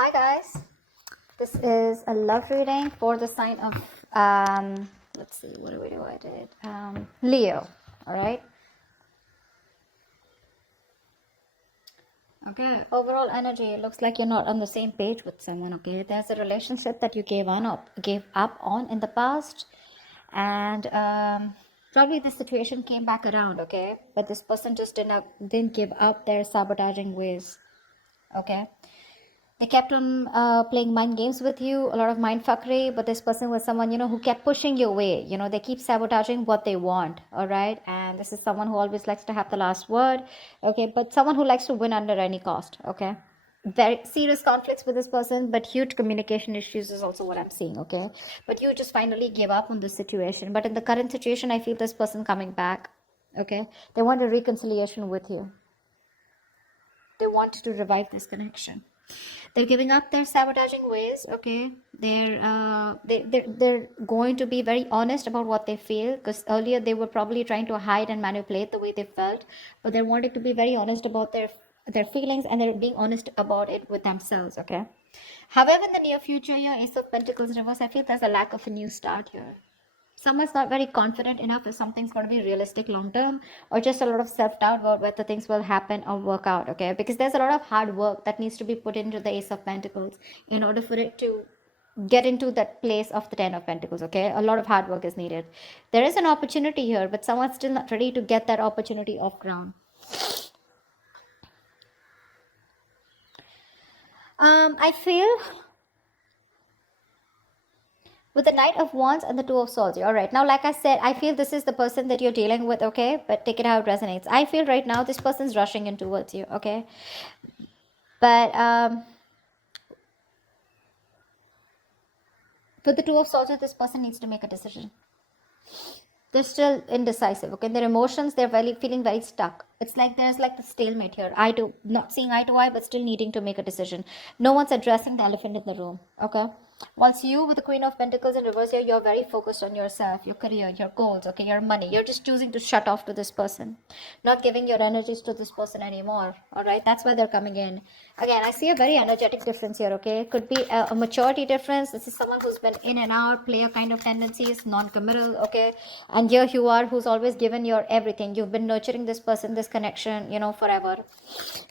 Hi guys, this is a love reading for the sign of let's see, what do I did? Leo. All right. Okay. Overall energy. It looks like you're not on the same page with someone. Okay. There's a relationship that you gave up on in the past, and probably the situation came back around. Okay, but this person just didn't give up their sabotaging ways. Okay, they kept on playing mind games with you, a lot of mind fuckery, but this person was someone, who kept pushing you away. They keep sabotaging what they want, all right? And this is someone who always likes to have the last word, okay? But someone who likes to win under any cost, okay? Very serious conflicts with this person, but huge communication issues is also what I'm seeing, okay? But you just finally gave up on this situation. But in the current situation, I feel this person coming back, okay? They want a reconciliation with you. They want to revive this connection. They're giving up their sabotaging ways. Okay, they're going to be very honest about what they feel, because earlier they were probably trying to hide and manipulate the way they felt, but they're wanting to be very honest about their feelings, and they're being honest about it with themselves. Okay, however, in the near future, your Ace of Pentacles reverse, I feel there's a lack of a new start here. Someone's not very confident enough if something's going to be realistic long term, or just a lot of self-doubt about whether things will happen or work out. Okay, because there's a lot of hard work that needs to be put into the Ace of Pentacles in order for it to get into that place of the Ten of Pentacles. Okay, a lot of hard work is needed. There is an opportunity here, but someone's still not ready to get that opportunity off ground. I feel with the Knight of Wands and the Two of Swords. All right, now like I said, I feel this is the person that you're dealing with. Okay, but take it how it resonates. I feel right now this person's rushing in towards you. Okay, but with the Two of Swords, this person needs to make a decision. They're still indecisive. Okay, their emotions, they're feeling very stuck. It's like there's like the stalemate here. Not seeing eye to eye, but still needing to make a decision. No one's addressing the elephant in the room. Okay, once you with the Queen of Pentacles in reverse here, you're very focused on yourself, your career, your goals, okay, your money. You're just choosing to shut off to this person, not giving your energies to this person anymore. All right, that's why they're coming in. Again, I see a very energetic difference here. Okay, could be a maturity difference. This is someone who's been in and out, player kind of tendencies, non-committal. Okay, and here you are, who's always given your everything. You've been nurturing this person, this connection, forever.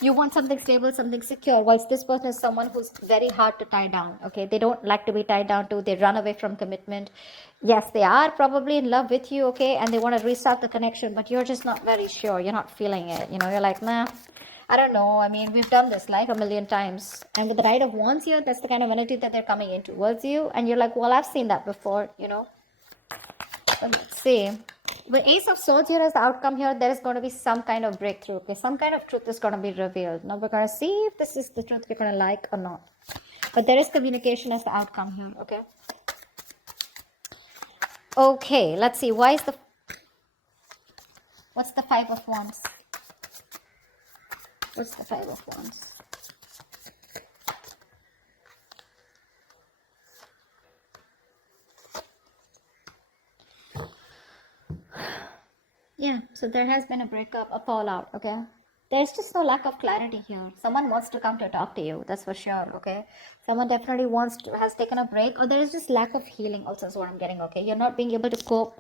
You want something stable, something secure, whilst this person is someone who's very hard to tie down. Okay, they don't like to be tied down to. They run away from commitment. Yes, they are probably in love with you, okay, and they want to restart the connection, but you're just not very sure. You're not feeling it. You're like, nah, I don't know. I mean, we've done this like a million times. And with the Knight of Wands here, that's the kind of energy that they're coming in towards you. And you're like, well, I've seen that before. But let's see. With Ace of Swords here as the outcome here, there is going to be some kind of breakthrough. Okay, some kind of truth is going to be revealed. Now we're going to see if this is the truth you're going to like or not. But there is communication as the outcome here. Okay. Okay, let's see. What's the Five of Wands? What's the Five of Wands? Yeah, so there has been a breakup, a fallout, okay? There's just no lack of clarity here. Someone wants to come to talk to you, that's for sure, okay? Someone definitely has taken a break, or there is just lack of healing also is what I'm getting, okay? You're not being able to cope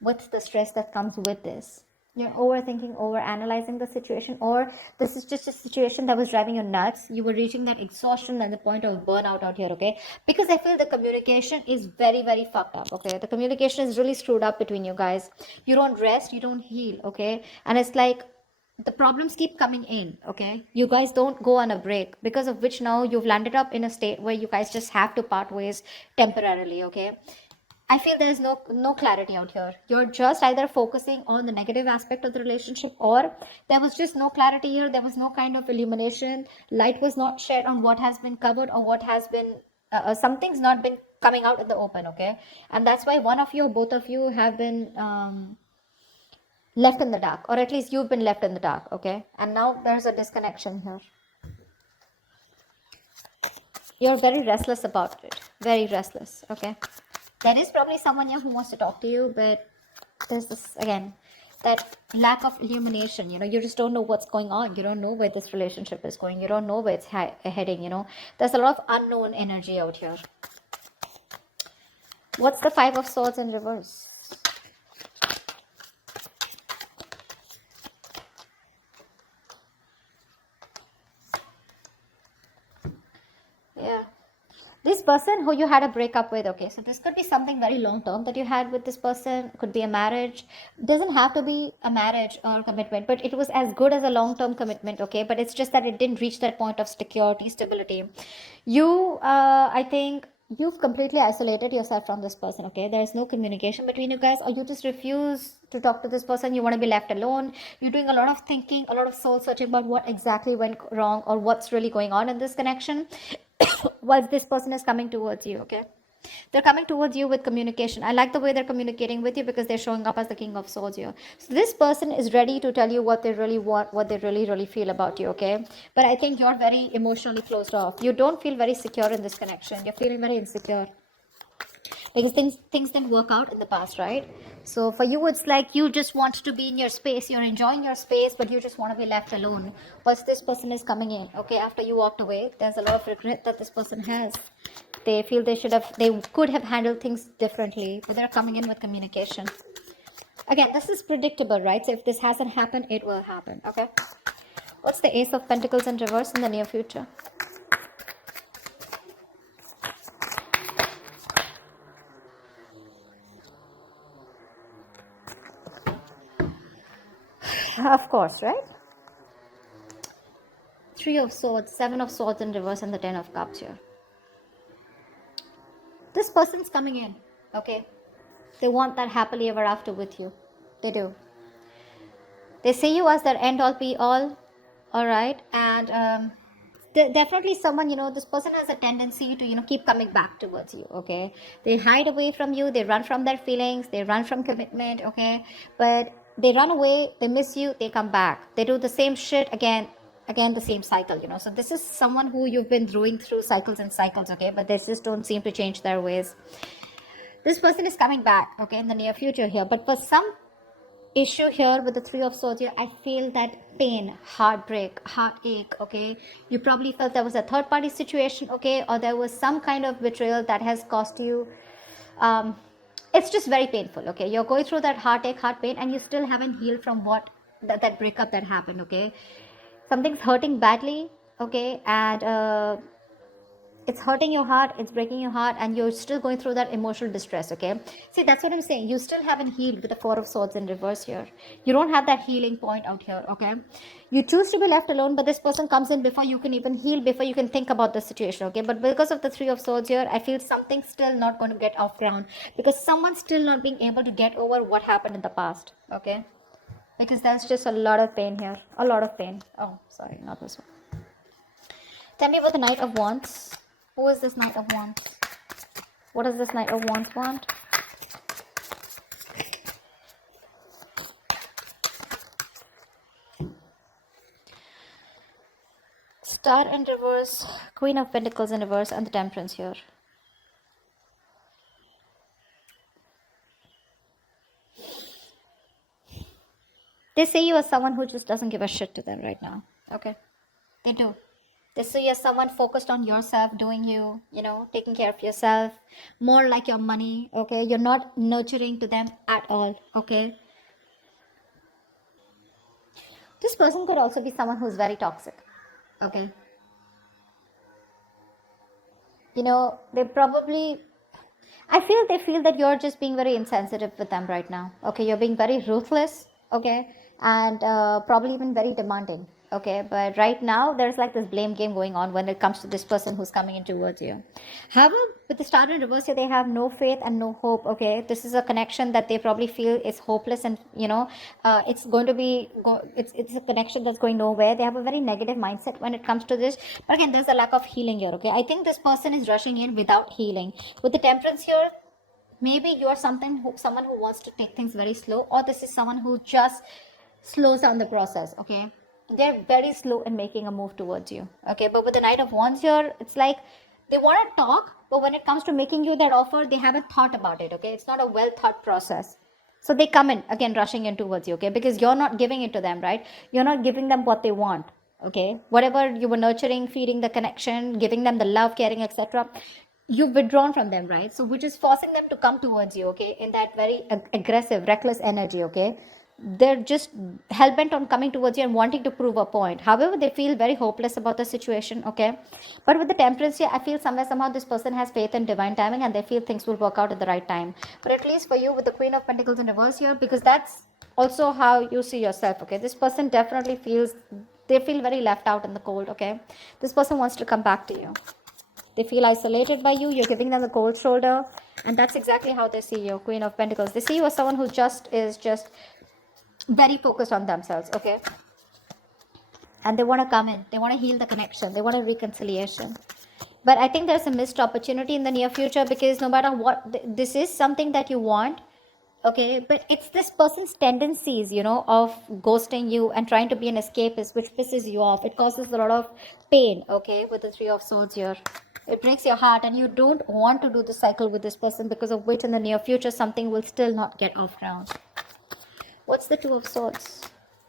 with the stress that comes with this. You're overthinking, overanalyzing the situation, or this is just a situation that was driving you nuts. You were reaching that exhaustion and the point of burnout out here, okay? Because I feel the communication is very, very fucked up, okay? The communication is really screwed up between you guys. You don't rest, you don't heal, okay? And it's like the problems keep coming in, okay? You guys don't go on a break, because of which now you've landed up in a state where you guys just have to part ways temporarily, okay? I feel there's no clarity out here. You're just either focusing on the negative aspect of the relationship, or there was just no clarity here. There was no kind of illumination. Light was not shed on what has been covered, or what has been something's not been coming out in the open. Okay, and that's why one of you, or both of you, have been left in the dark, or at least you've been left in the dark. Okay, and now there's a disconnection here. You're very restless about it. Very restless. Okay. There is probably someone here who wants to talk to you, but there's this again. that lack of illumination, you just don't know what's going on. You don't know where this relationship is going. You don't know where it's heading. There's a lot of unknown energy out here. What's the Five of Swords in reverse? Yeah. This person who you had a breakup with, okay, so this could be something very long term that you had with this person. Could be a marriage. Doesn't have to be a marriage or commitment, but it was as good as a long term commitment, okay, but it's just that it didn't reach that point of security, stability. I think you've completely isolated yourself from this person, okay. There's no communication between you guys, or you just refuse to talk to this person. You want to be left alone. You're doing a lot of thinking, a lot of soul searching about what exactly went wrong or what's really going on in this connection. While this person is coming towards you, okay, they're coming towards you with communication. I like the way they're communicating with you because they're showing up as the King of Swords here. So this person is ready to tell you what they really want, what they really feel about you, okay. But I think you're very emotionally closed off. You don't feel very secure in this connection. You're feeling very insecure because things didn't work out in the past, right? So for you, it's like you just want to be in your space. You're enjoying your space, but you just want to be left alone. Once this person is coming in, okay, after you walked away, there's a lot of regret that this person has. They feel they could have handled things differently, but they're coming in with communication. Again, this is predictable, right? So if this hasn't happened, it will happen, okay? What's the Ace of Pentacles in reverse in the near future? Of course, right? Three of Swords, Seven of Swords in reverse, and the Ten of Cups here. This person's coming in, okay? They want that happily ever after with you. They do. They see you as their end all be all right? And definitely someone, this person has a tendency to, keep coming back towards you, okay? They hide away from you. They run from their feelings. They run from commitment, okay? But they run away. They miss you. They come back. They do the same shit again, the same cycle, so this is someone who you've been going through cycles and cycles, okay, but they just don't seem to change their ways. This person is coming back, okay, in the near future here, but for some issue here with the Three of Swords here, I feel that pain, heartbreak, heartache, okay. You probably felt there was a third party situation, okay, or there was some kind of betrayal that has cost you. It's just very painful, okay. You're going through that heartache, heart pain, and you still haven't healed from what that breakup that happened, okay. Something's hurting badly, okay, and it's hurting your heart, it's breaking your heart, and you're still going through that emotional distress, okay. See, that's what I'm saying. You still haven't healed with the Four of Swords in reverse here. You don't have that healing point out here, okay. You choose to be left alone, but this person comes in before you can even heal, before you can think about the situation, okay. But because of the Three of Swords here, I feel something's still not going to get off ground, because someone's still not being able to get over what happened in the past, okay. Because there's just a lot of pain here. A lot of pain. Oh, sorry, not this one. Tell me about the Knight of Wands. Who is this Knight of Wands? What does this Knight of Wands want? Star in reverse, Queen of Pentacles in reverse, and the Temperance here. They see you as someone who just doesn't give a shit to them right now. Okay. They do. They see you as someone focused on yourself, doing you, taking care of yourself, more like your money, okay? You're not nurturing to them at all, okay? This person could also be someone who's very toxic, okay? They probably, they feel that you're just being very insensitive with them right now, okay? You're being very ruthless, okay? And probably even very demanding, okay. But right now there's like this blame game going on when it comes to this person who's coming in towards you. However, with the Star in reverse here, they have no faith and no hope, okay. This is a connection that they probably feel is hopeless, and it's going to be it's a connection that's going nowhere. They have a very negative mindset when it comes to this. But again, there's a lack of healing here, okay. I think this person is rushing in without healing. With the Temperance here, maybe you're someone who wants to take things very slow, or this is someone who just slows down the process, okay. They're very slow in making a move towards you, okay. But with the Knight of Wands here, it's like they want to talk, but when it comes to making you that offer, they haven't thought about it, okay. It's not a well thought process. So they come in again, rushing in towards you, okay? Because you're not giving it to them, right? You're not giving them what they want, okay? Whatever you were nurturing, feeding the connection, giving them the love, caring, etc., you've withdrawn from them, right? So which is forcing them to come towards you, okay? In that very aggressive, reckless energy, okay? They're just hell-bent on coming towards you and wanting to prove a point. However, they feel very hopeless about the situation, okay? But with the temperance here, I feel somewhere somehow this person has faith in divine timing and they feel things will work out at the right time. But at least for you with the Queen of Pentacles in reverse here, because that's also how you see yourself, okay? This person definitely feels, they feel very left out in the cold, okay? This person wants to come back to you. They feel isolated by you. You're giving them the cold shoulder. And that's exactly how they see you, Queen of Pentacles. They see you as someone who is just very focused on themselves, okay? And they want to come in. They want to heal the connection. They want a reconciliation. But I think there's a missed opportunity in the near future, because no matter what, this is something that you want, okay? But it's this person's tendencies, of ghosting you and trying to be an escapist, which pisses you off. It causes a lot of pain, okay, with the Three of Swords here. It breaks your heart, and you don't want to do the cycle with this person, because of which in the near future something will still not get off ground. What's the Two of Swords?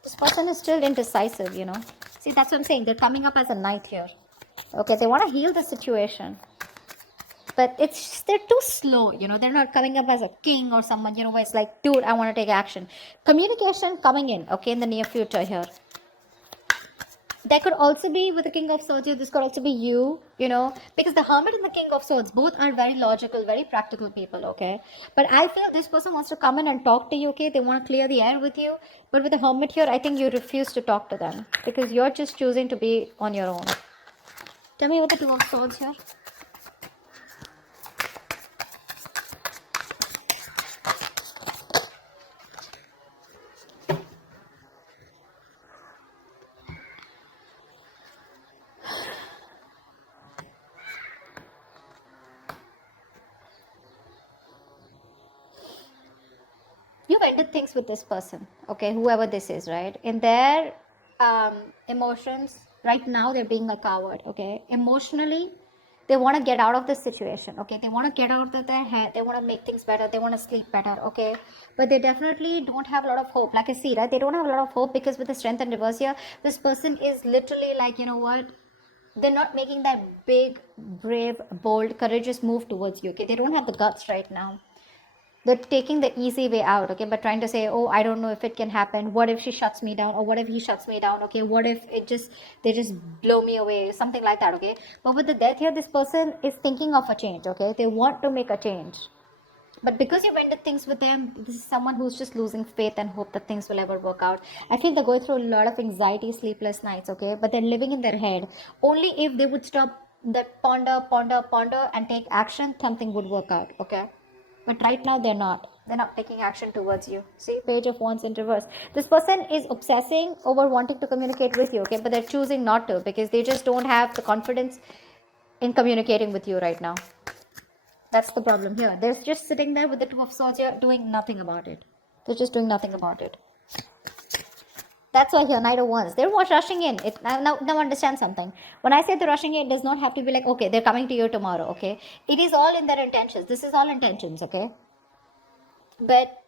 This person is still indecisive, See, that's what I'm saying. They're coming up as a knight here. Okay, they want to heal the situation. But they're too slow, They're not coming up as a king or someone, where it's like, dude, I want to take action. Communication coming in, okay, in the near future here. There could also be with the King of Swords here, this could also be you, because the Hermit and the King of Swords both are very logical, very practical people, okay? But I feel this person wants to come in and talk to you, okay? They want to clear the air with you. But with the Hermit here, I think you refuse to talk to them, because you're just choosing to be on your own. Tell me what the Two of Swords here. You've ended things with this person, okay, whoever this is, right? In their emotions right now, they're being a coward, okay? Emotionally, they want to get out of this situation, okay? They want to get out of their head. They want to make things better. They want to sleep better, okay? But they definitely don't have a lot of hope. Like I see, right? They don't have a lot of hope, because with the Strength and reverse here, this person is literally like, you know what? They're not making that big, brave, bold, courageous move towards you, okay? They don't have the guts right now. They're taking the easy way out, okay, but trying to say, oh, I don't know if it can happen. What if she shuts me down? Or what if he shuts me down? Okay, what if they just blow me away? Something like that, okay? But with the Death here, this person is thinking of a change, okay? They want to make a change. But because you've ended things with them, this is someone who's just losing faith and hope that things will ever work out. I feel they're going through a lot of anxiety, sleepless nights, okay? But they're living in their head. Only if they would stop that ponder, and take action, something would work out, okay? But right now they're not taking action towards you. See, Page of Wands in reverse. This person is obsessing over wanting to communicate with you, okay, but they're choosing not to, because they just don't have the confidence in communicating with you right now. That's the problem here. They're just sitting there with the Two of Swords here, doing nothing about it. They're just doing nothing about it. That's why here, Knight of Wands. They're rushing in. Now understand something. When I say they're rushing in, it does not have to be like, okay, they're coming to you tomorrow, okay? It is all in their intentions. This is all intentions, okay? But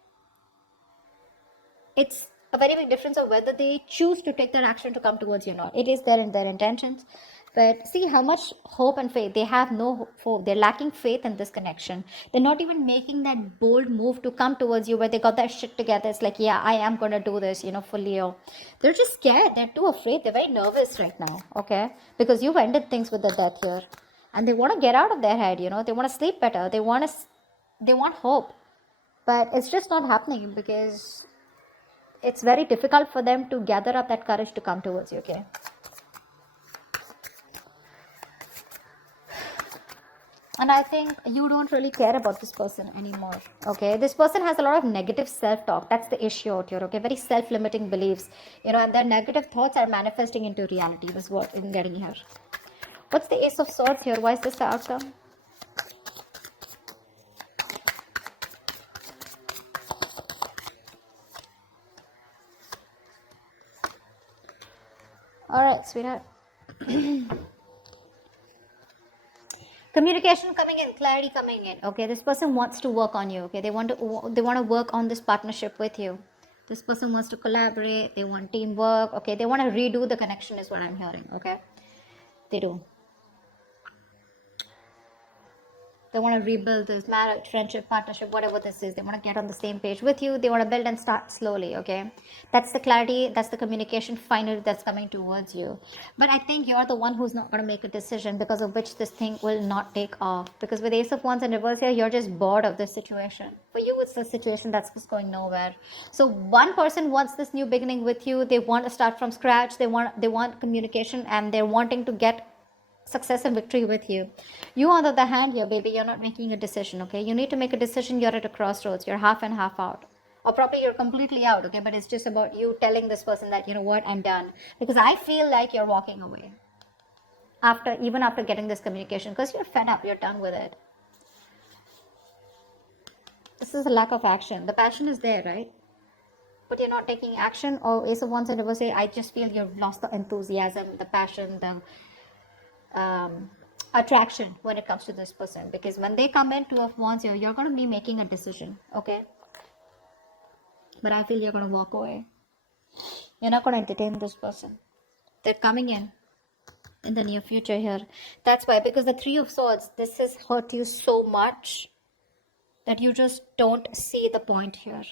it's a very big difference of whether they choose to take their action to come towards you or not. It is there in their intentions. But see how much hope and faith. They have no hope. They're lacking faith in this connection. They're not even making that bold move to come towards you where they got that shit together. It's like, yeah, I am going to do this, fully. They're just scared. They're too afraid. They're very nervous right now, okay? Because you've ended things with the Death here. And they want to get out of their head, They want to sleep better. They want hope. But it's just not happening, because it's very difficult for them to gather up that courage to come towards you, okay? And I think you don't really care about this person anymore, okay? This person has a lot of negative self-talk. That's the issue out here, okay? Very self-limiting beliefs, and their negative thoughts are manifesting into reality. That's what I'm getting here. What's the Ace of Swords here? Why is this the outcome? All right, sweetheart. Communication coming in, clarity coming in. Okay, this person wants to work on you. Okay, they want to work on this partnership with you. This person wants to collaborate. They want teamwork. Okay, they want to redo the connection is what I'm hearing. Okay, they do. They want to rebuild this marriage, friendship, partnership, whatever this is. They want to get on the same page with you. They want to build and start slowly. Okay, that's the clarity. That's the communication finally that's coming towards you. But I think you're the one who's not going to make a decision, because of which this thing will not take off. Because with Ace of Wands and reverse here, you're just bored of this situation. For you, it's a situation that's just going nowhere. So one person wants this new beginning with you. They want to start from scratch. They want communication, and they're wanting to get success and victory with you. You, on the other hand, here, baby, you're not making a decision. Okay, you need to make a decision. You're at a crossroads. You're half and half out, or probably you're completely out. Okay, but it's just about you telling this person that, you know what, I'm done, because I feel like you're walking away even after getting this communication, because you're fed up. You're done with it. This is a lack of action. The passion is there, right? But you're not taking action. Or Ace of Wands and Reverse say, I just feel you've lost the enthusiasm, the passion, the attraction when it comes to this person. Because when they come in, Two of Wands, you're going to be making a decision. Okay, but I feel you're going to walk away. You're not going to entertain this person. They're coming in the near future here. That's why, because the Three of Swords, this has hurt you so much that you just don't see the point here.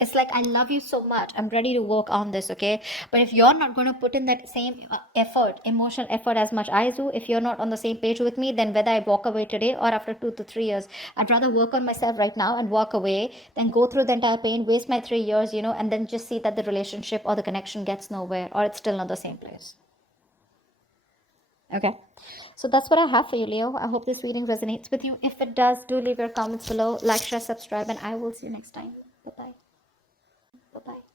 It's like, I love you so much, I'm ready to work on this. Okay, but if you're not going to put in that same effort, emotional effort, as much I do, if you're not on the same page with me, then whether I walk away today or after 2 to 3 years, I'd rather work on myself right now and walk away than go through the entire pain, waste my 3 years, and then just see that the relationship or the connection gets nowhere, or it's still not the same place. Okay, so that's what I have for you, Leo. I hope this reading resonates with you. If it does, do leave your comments below, like, share, subscribe, and I will see you next time. Bye bye. Bye bye.